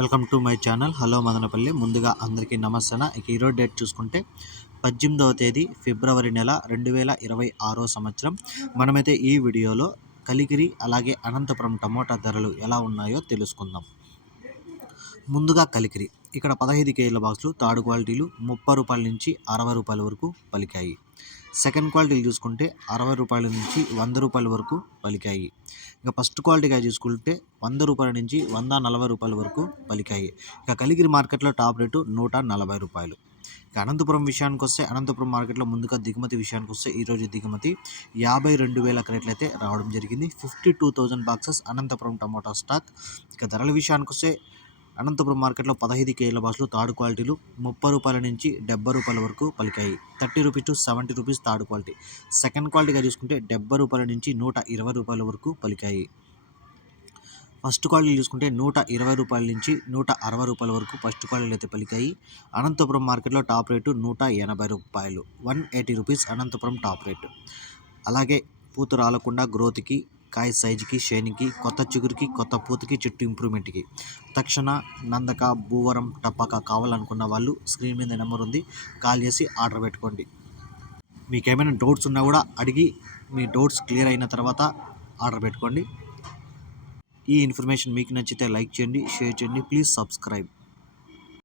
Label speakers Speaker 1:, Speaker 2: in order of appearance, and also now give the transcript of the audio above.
Speaker 1: Welcome to my channel. Hello Madanapalle. ముందుగా అందరికీ నమస్తే ఇక ఈరోజు డేట్ చూసుకుంటే పద్దెనిమిదవ తేదీ ఫిబ్రవరి నెల రెండు వేల ఇరవై ఆరో సంవత్సరం. మనమైతే ఈ వీడియోలో కలిగిరి అలాగే అనంతపురం టమోటా ధరలు ఎలా ఉన్నాయో తెలుసుకుందాం. ముందుగా కలికిరి ఇక్కడ పదహైదు కేజీల బాక్సులు థర్డ్ క్వాలిటీలు ముప్పై రూపాయల నుంచి అరవై రూపాయల వరకు పలికాయి. సెకండ్ క్వాలిటీలు చూసుకుంటే అరవై రూపాయల నుంచి వంద రూపాయల వరకు పలికాయి. ఇంకా ఫస్ట్ క్వాలిటీగా చూసుకుంటే వంద రూపాయల నుంచి వంద నలభై రూపాయల వరకు పలికాయి. ఇక కలిగిరి మార్కెట్లో టాప్ రేటు నూట నలభై రూపాయలు. ఇక అనంతపురం విషయానికి వస్తే అనంతపురం మార్కెట్లో ముందుగా దిగుమతి విషయానికి వస్తే ఈరోజు దిగుమతి యాభై రెండు వేల క్రేట్లు అయితే రావడం జరిగింది. Fifty two thousand boxes Anantapur టమాటా స్టాక్. ఇక ధరల విషయానికి వస్తే అనంతపురం మార్కెట్లో పదహైదు కేజీల బాక్సులు థర్డ్ క్వాలిటీలు ముప్పై రూపాయల నుంచి డెబ్బై రూపాయల వరకు పలికాయి. Thirty rupees to seventy rupees third quality. Second క్వాలిటీగా చూసుకుంటే డెబ్బై రూపాయల నుంచి నూట ఇరవై రూపాయల వరకు పలికాయి. ఫస్ట్ క్వాలిటీ చూసుకుంటే నూట ఇరవై రూపాయల నుంచి నూట అరవై రూపాయల వరకు ఫస్ట్ క్వాలిటీలు అయితే పలికాయి. అనంతపురం మార్కెట్లో టాప్ రేటు నూట ఎనభై రూపాయలు. One eighty rupees Anantapur top rate. అలాగే పూత రాలకుండా గ్రోత్కి కాయ సైజుకి షైనింగ్కి కొత్త చిగురికి కొత్త పూతకి చెట్టు ఇంప్రూవ్మెంట్కి. తక్షణ నందక భూవరం టపాక కావాలనుకున్న వాళ్ళు స్క్రీన్ మీద నెంబర్ ఉంది. కాల్ చేసి ఆర్డర్ పెట్టుకోండి. మీకు ఏమైనా డౌట్స్ ఉన్నా కూడా అడిగి మీ డౌట్స్ క్లియర్ అయిన తర్వాత ఆర్డర్ పెట్టుకోండి. ఈ ఇన్ఫర్మేషన్ మీకు నచ్చితే లైక్ చేయండి షేర్ చేయండి. Please subscribe.